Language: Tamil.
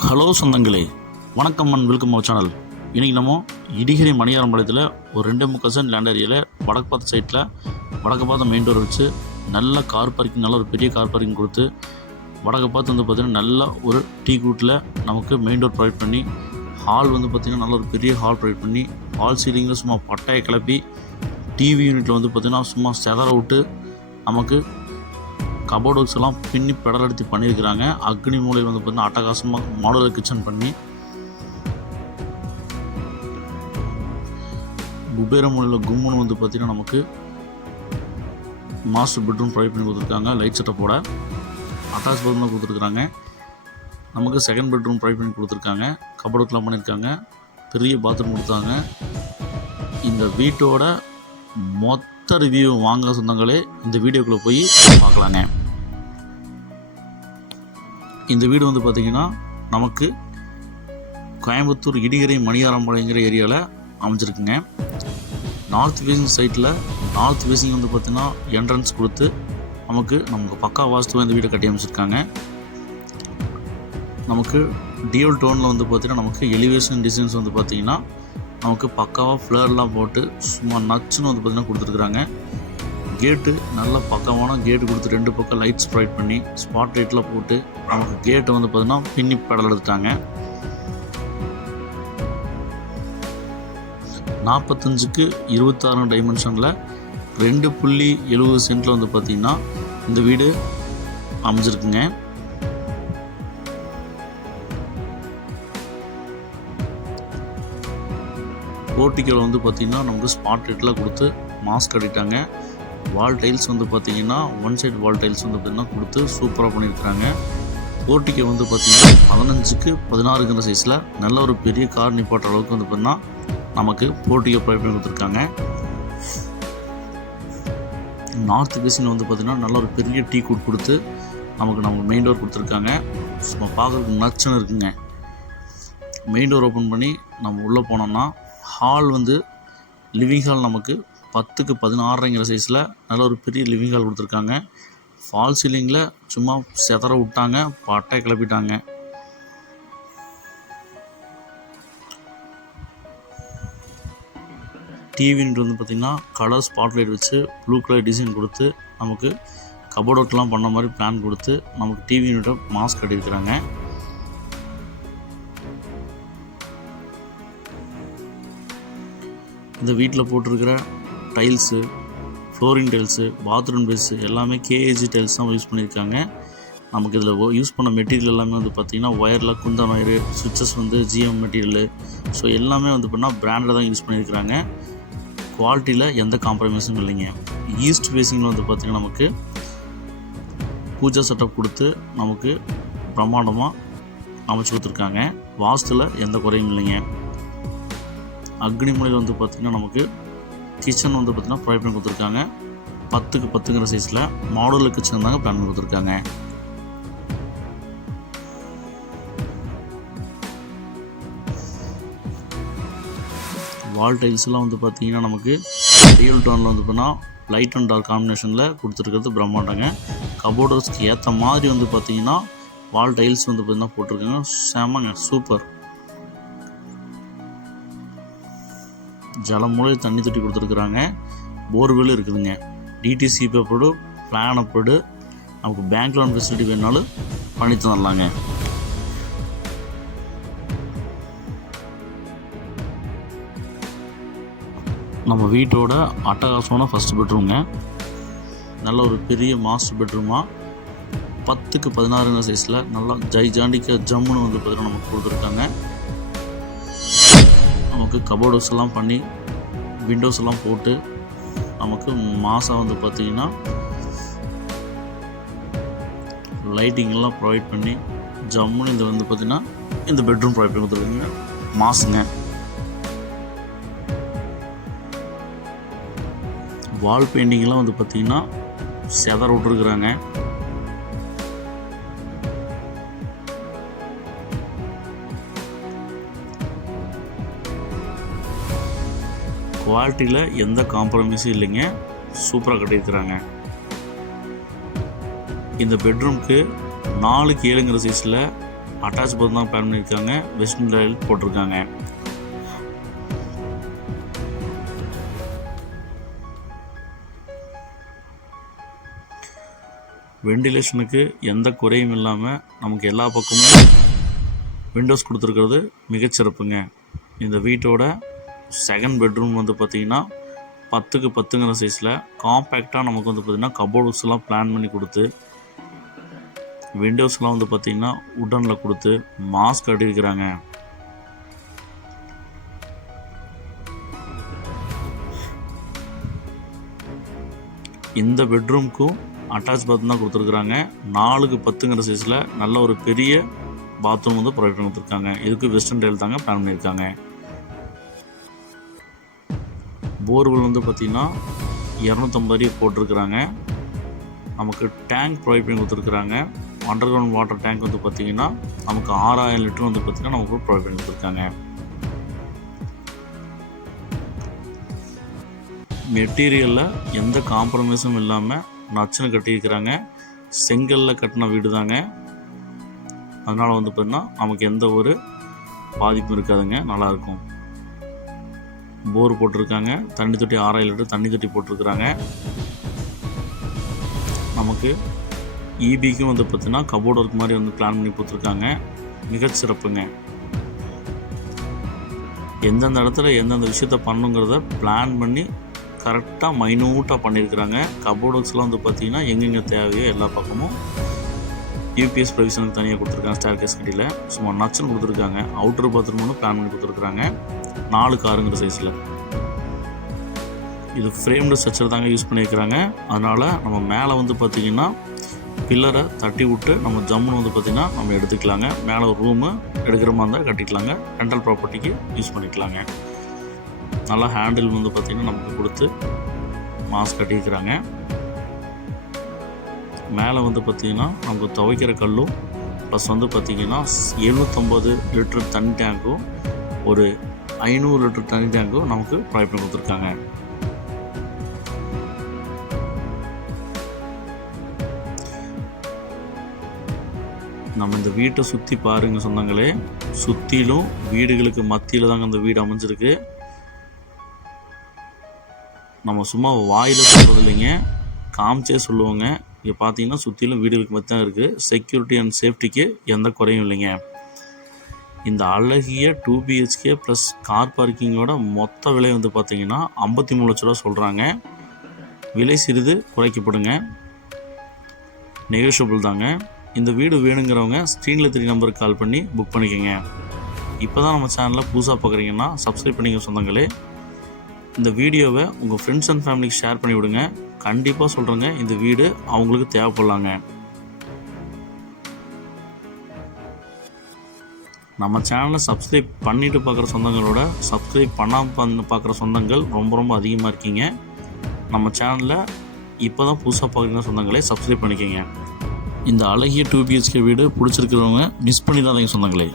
ஹலோ சொந்தங்களே வணக்கம் அண்ட் வெல்கம் அவர் சேனல். இன்றைக்கி நம்ம இடிகிரி மணியாரம்பாளையத்தில் ஒரு ரெண்டு முக்கால் சென்ட் லேண்ட் ஏரியாவில் வடக்கு பார்த்த சைட்டில் வடக்கு பார்த்த மெயின் டோர் வச்சு நல்ல கார் பார்க்கிங் நல்ல ஒரு பெரிய கார் பார்க்கிங் கொடுத்து வடக்கு பார்த்து வந்து பார்த்திங்கன்னா நல்ல ஒரு டீ கூட்டில் நமக்கு மெயின் டோர் ப்ரொவைட் பண்ணி ஹால் வந்து பார்த்திங்கன்னா நல்ல ஒரு பெரிய ஹால் ப்ரொவைட் பண்ணி ஹால் சீலிங்கில் சும்மா பட்டையை கிளப்பி டிவி யூனிட்டில் வந்து பார்த்திங்கன்னா சும்மா செதற விட்டு நமக்கு கபோர்ட் எல்லாம் பின்னி பெடல் எடுத்து பண்ணியிருக்கிறாங்க. அக்னி மூலையில் வந்து பார்த்தீங்கன்னா அட்டகாசமாக மாடுலர் கிச்சன் பண்ணி குபேர மூலையில் கும்முன்னு வந்து பார்த்தீங்கன்னா நமக்கு மாஸ்டர் பெட்ரூம் ப்ரொவைட் பண்ணி கொடுத்துருக்காங்க. லைட் செட்டப்போட அட்டாச் பெட்ரூம் கொடுத்துருக்குறாங்க. நமக்கு செகண்ட் பெட்ரூம் ப்ரொவைட் பண்ணி கொடுத்துருக்காங்க. கபோர்ட் ஒர்க்லாம் பண்ணியிருக்காங்க. பெரிய பாத்ரூம் கொடுத்தாங்க. இந்த வீட்டோட மொத்த ரிவ்யூ வாங்க சொந்தங்களே இந்த வீடியோக்குள்ளே போய் பார்க்கலாங்க. இந்த வீடு வந்து பார்த்திங்கன்னா நமக்கு கோயம்புத்தூர் இடிகரை மணியாரம்பாளையங்கிற ஏரியாவில் அமைஞ்சிருக்குங்க. நார்த் ஃபேசிங் சைட்டில் நார்த் ஃபேசிங் வந்து பார்த்திங்கன்னா என்ட்ரன்ஸ் கொடுத்து நமக்கு நமக்கு பக்கா வாஸ்துவாக இந்த வீடு கட்டி அமைச்சிருக்காங்க. நமக்கு டியூல் டோனில் வந்து பார்த்திங்கன்னா நமக்கு எலிவேஷன் டிசைன்ஸ் வந்து பார்த்திங்கன்னா நமக்கு பக்காவாக ஃப்ளேர்லாம் போட்டு சும்மா நச்சுன்னு வந்து பார்த்திங்கன்னா கொடுத்துருக்குறாங்க. கேட்டு நல்ல பக்கமான கேட்டு கொடுத்து ரெண்டு பக்கம் லைட்ஸ் ப்ரொவைட் பண்ணி ஸ்பாட் லைட்டில் போட்டு நமக்கு கேட்டு வந்து பார்த்திங்கன்னா பின்னி பெடல் எடுத்துட்டாங்க. நாற்பத்தஞ்சுக்கு இருபத்தாறு டைமென்ஷனில் ரெண்டு புள்ளி எழுபது சென்ட்டில் வந்து பார்த்திங்கன்னா இந்த வீடு அமைஞ்சிருக்குங்க. போர்ட்டிக்கல் வந்து பார்த்திங்கன்னா நமக்கு ஸ்பாட் ரேட்டில் கொடுத்து மாஸ்க் அடிட்டாங்க. வால் டைல்ஸ் வந்து பார்த்திங்கன்னா ஒன் சைடு வால் டைல்ஸ் வந்து பார்த்திங்கன்னா கொடுத்து சூப்பராக பண்ணியிருக்கிறாங்க போர்ட்டிக்கு வந்து பார்த்திங்கன்னா பதினஞ்சுக்கு பதினாறுங்கிற சைஸில் நல்ல ஒரு பெரிய கார் நிப்பாட்டுற அளவுக்கு வந்து பார்த்திங்கன்னா நமக்கு போர்ட்டிக்கை ப்ரொவைட் பண்ணி கொடுத்துருக்காங்க. நார்த் பேசின் வந்து பார்த்திங்கன்னா நல்ல ஒரு பெரிய டீ கூட் கொடுத்து நமக்கு நம்ம மெயின் டோர் கொடுத்துருக்காங்க. சும்மா பார்க்குறதுக்கு நச்சுன்னு இருக்குங்க. மெயின் டோர் ஓப்பன் பண்ணி நம்ம உள்ளே போனோம்னா ஹால் வந்து லிவிங் ஹால் நமக்கு பத்துக்கு பதினாறுங்கிற சைஸில் நல்ல ஒரு பெரிய லிவிங் ஹால் கொடுத்துருக்காங்க. ஃபால் சீலிங்கில் சும்மா செதற விட்டாங்க பட்டை கிளப்பிட்டாங்க. டிவின்ட்டு வந்து பார்த்திங்கன்னா கலர் ஸ்பாட்லைட் வச்சு ப்ளூ கலர் டிசைன் கொடுத்து நமக்கு கபோர்ட் ஒர்க்லாம் பண்ண மாதிரி பிளான் கொடுத்து நமக்கு டிவி யூனிட்டை மாஸ்க் கட்டியிருக்கிறாங்க. இந்த வீட்டில் போட்டிருக்கிற tiles flooring tiles bathroom tiles எல்லாமே கேஏஜி டைல்ஸ் தான் யூஸ் பண்ணியிருக்காங்க. நமக்கு இதில் யூஸ் பண்ண மெட்டீரியல் எல்லாமே வந்து பார்த்திங்கன்னா ஒயரில் குந்தன் ஒயரு சுவிச்சஸ் வந்து ஜிஎம் மெட்டீரியலு ஸோ எல்லாமே வந்து பண்ணால் பிராண்டில் தான் யூஸ் பண்ணியிருக்கிறாங்க. குவாலிட்டியில் எந்த காம்ப்ரமைஸும் இல்லைங்க. ஈஸ்ட் ஃபேஸிங்கில் வந்து பார்த்திங்கன்னா நமக்கு பூஜா செட்டப் கொடுத்து நமக்கு பிரம்மாண்டமாக அமைச்சு கொடுத்துருக்காங்க. வாஸ்தில் எந்த குறையும் இல்லைங்க. அக்னி முனையில் வந்து பார்த்திங்கன்னா நமக்கு கிச்சன் வந்து பார்த்திங்கன்னா ப்ரொவைட் பண்ணி கொடுத்துருக்காங்க. பத்துக்கு பத்துங்கிற சைஸில் மாடுலர் கிச்சன் தாங்க பிளான் கொடுத்துருக்காங்க. வால் டைல்ஸ்லாம் வந்து பார்த்திங்கன்னா நமக்கு ரியல் டோனில் வந்து பார்த்தீங்கன்னா லைட் அண்ட் டார்க் காம்பினேஷனில் கொடுத்துருக்கிறது பிரம்மாண்டங்க. கபோர்டர்ஸ்க்கு ஏற்ற மாதிரி வந்து பார்த்திங்கன்னா வால் டைல்ஸ் வந்து பார்த்திங்கன்னா போட்டிருக்காங்க. செமங்க சூப்பர் ஜலமூலை தண்ணி தொட்டி கொடுத்துருக்குறாங்க. போர்வெல் இருக்குதுங்க. டிடிசி பேப்பரோடு பிளான் அப்போடு நமக்கு பேங்க் லோன் ஃபெசிலிட்டி வேணாலும் பண்ணி தந்துடலாங்க நம்ம வீட்டோட அட்டகாசமான ஃபஸ்ட் பெட்ரூம்ங்க நல்ல ஒரு பெரிய மாஸ்டர் பெட்ரூமாக பத்துக்கு பதினாறுங்க சைஸில் நல்லா ஜை ஜாண்டிக்க ஜம்முன்னு வந்து பார்த்தீங்கன்னா நமக்கு கொடுத்துருக்காங்க. நமக்கு கபோர்ட்ஸ் எல்லாம் பண்ணி விண்டோஸ் எல்லாம் போட்டு நமக்கு மாதம் வந்து பார்த்திங்கன்னா லைட்டிங்கெல்லாம் ப்ரொவைட் பண்ணி ஜம்முன்னு இந்த வந்து பார்த்திங்கன்னா இந்த பெட்ரூம் ப்ரொவைட் பண்ணி கொடுத்துருக்கீங்க. மாசுங்க. வால் பெயிண்டிங்லாம் வந்து பார்த்திங்கன்னா செதற விட்ருக்குறாங்க குவாலிட்டியில் எந்த காம்ப்ரமைஸும் இல்லைங்க. சூப்பராக கட்டியிருக்கிறாங்க. இந்த பெட்ரூம்க்கு நாலுக்கு ஏழுங்கிற சைஸில் அட்டாச் பாத் தான் பிளான் பண்ணியிருக்காங்க. வெஸ்டர்ன் டைல் போட்டிருக்காங்க. வெண்டிலேஷனுக்கு எந்த குறையும் இல்லாமல் நமக்கு எல்லா பக்கமும் விண்டோஸ் கொடுத்துருக்கிறது மிகச்சிறப்புங்க. இந்த வீட்டோட செகண்ட் பெட்ரூம் வந்து பார்த்திங்கன்னா பத்துக்கு பத்துங்கிற சைஸில் காம்பேக்டாக நமக்கு வந்து பார்த்திங்கன்னா கபோர்ட்ஸ்லாம் பிளான் பண்ணி கொடுத்து விண்டோஸ்லாம் வந்து பார்த்திங்கன்னா உட்டனில் கொடுத்து மாஸ்க் கட்டியிருக்கிறாங்க இந்த பெட்ரூம்க்கும் அட்டாச் பாத்ரூம் தான் கொடுத்துருக்குறாங்க. நாலுக்கு பத்துங்கிற சைஸில் நல்ல ஒரு பெரிய பாத்ரூம் வந்து ப்ரொவைட் பண்ணி கொடுத்துருக்காங்க. இதுக்கு வெஸ்டர்ன் டைல் தாங்க பிளான் பண்ணியிருக்காங்க. போர்வெல் வந்து பார்த்திங்கன்னா இரநூத்தம்பது அடி போட்டிருக்கிறாங்க. நமக்கு டேங்க் ப்ரொவைட் பண்ணி கொடுத்துருக்குறாங்க. அண்டர் கிரவுண்ட் வாட்டர் டேங்க் வந்து பார்த்திங்கன்னா நமக்கு ஆறாயிரம் லிட்டர் வந்து பார்த்திங்கன்னா நமக்கு ப்ரொவைட் பண்ணி கொடுத்துருக்காங்க. மெட்டீரியலில் எந்த காம்ப்ரமைஸும் இல்லாமல் நச்சுன்னு கட்டியிருக்கிறாங்க. செங்கல்ல கட்டின வீடு தாங்க அதனால் வந்து பார்த்தீங்கன்னா நமக்கு எந்த ஒரு பாதிப்பும் இருக்காதுங்க. நல்லாயிருக்கும் போர் போட்டிருக்காங்க. தண்ணி தொட்டி ஆறாயிரம் லிட்டர் தண்ணி தொட்டி போட்டிருக்கிறாங்க. நமக்கு ஈபிக்கும் வந்து பார்த்தீங்கன்னா கபோர்டு ஒர்க் மாதிரி வந்து பிளான் பண்ணி கொடுத்துருக்காங்க மிகச்சிறப்புங்க எந்தெந்த இடத்துல எந்தெந்த விஷயத்த பண்ணுங்கிறத பிளான் பண்ணி கரெக்டாக மைனூட்டாக பண்ணியிருக்கிறாங்க கபோர்டு ஒர்க்ஸ்லாம் வந்து பார்த்தீங்கன்னா எங்கெங்கே தேவையோ எல்லா பக்கமும் யூபிஎஸ் ப்ரொவிஷனுக்கு தனியாக கொடுத்துருக்காங்க ஸ்டார் கேஸ் கட்டியில் சும்மா நச்சுன்னு கொடுத்துருக்காங்க. அவுட்டர் பாத்ரூம்னு பிளான் பண்ணி கொடுத்துருக்குறாங்க. நாலு காருங்கிற சைஸில் இது ஃப்ரேம்டு ஸ்ட்ரக்சர் தாங்க யூஸ் பண்ணியிருக்கிறாங்க அதனால் நம்ம மேலே வந்து பார்த்திங்கன்னா பில்லரை தட்டி விட்டு நம்ம ஜம்முன்னு வந்து பார்த்திங்கன்னா நம்ம எடுத்துக்கலாங்க. மேலே ஒரு ரூமு எடுக்கிற மாதிரி இருந்தால் கட்டிக்கலாங்க. ரெண்டல் ப்ராப்பர்ட்டிக்கு யூஸ் பண்ணிக்கலாங்க. நல்லா ஹேண்டில் வந்து பார்த்திங்கன்னா நமக்கு கொடுத்து மாஸ்க் கட்டியிருக்கிறாங்க. மேலே வந்து பார்த்திங்கன்னா நமக்கு துவைக்கிற கல்லும் ப்ளஸ் வந்து பார்த்திங்கன்னா எழுநூற்றம்பது லிட்டர் தண்ணி டேங்க்கும் ஒரு ஐநூறு லிட்டர் தனி டேங்கும் நமக்கு ப்ரொவைட் பண்ணி கொடுத்துருக்காங்க. நம்ம இந்த வீட்டை சுற்றி பாருங்க சொந்தங்களே. சுற்றிலும் வீடுகளுக்கு மத்தியில் தாங்க இந்த வீடு அமைஞ்சிருக்கு. நம்ம சும்மா வாயில் சொல்கிறது இல்லைங்க. காமிச்சே சொல்லுவோங்க. இங்கே பார்த்தீங்கன்னா சுற்றிலும் வீடுகளுக்கு மத்தி தான் இருக்குது செக்யூரிட்டி அண்ட் சேஃப்டிக்கு எந்த குறையும் இல்லைங்க. இந்த அழகிய டூ பிஹெச்கே ப்ளஸ் கார் பார்க்கிங்கோட மொத்த விலை வந்து பார்த்திங்கன்னா ஐம்பத்தி மூணு லட்ச ரூபா சொல்கிறாங்க விலை சிறிது குறைக்கப்படுங்க. நெகோஷியபிள் தாங்க. இந்த வீடு வேணுங்கிறவங்க ஸ்க்ரீனில் த்ரீ நம்பருக்கு கால் பண்ணி புக் பண்ணிக்கோங்க. இப்போ தான் நம்ம சேனலில் புதுசாக பார்க்குறீங்கன்னா சப்ஸ்கிரைப் பண்ணிக்க சொந்தங்களே. இந்த வீடியோவை உங்கள் ஃப்ரெண்ட்ஸ் அண்ட் ஃபேமிலிக்கு ஷேர் பண்ணி விடுங்க கண்டிப்பாக சொல்கிறேங்க இந்த வீடு அவங்களுக்கு தேவைப்படலாங்க. நம்ம சேனலை சப்ஸ்கிரைப் பண்ணிட்டு பார்க்குற சொந்தங்களோட சப்ஸ்கிரைப் பண்ணாமல் பண்ண பார்க்குற சொந்தங்கள் ரொம்ப ரொம்ப அதிகமாக இருக்கீங்க. நம்ம சேனலில் இப்போ தான் புதுசாக பார்க்குற சொந்தங்களே சப்ஸ்கிரைப் பண்ணிக்கோங்க. இந்த அழகிய டூ பிஹெச்கே வீடு பிடிச்சிருக்கிறவங்க மிஸ் பண்ணிடாதீங்க சொந்தங்களே.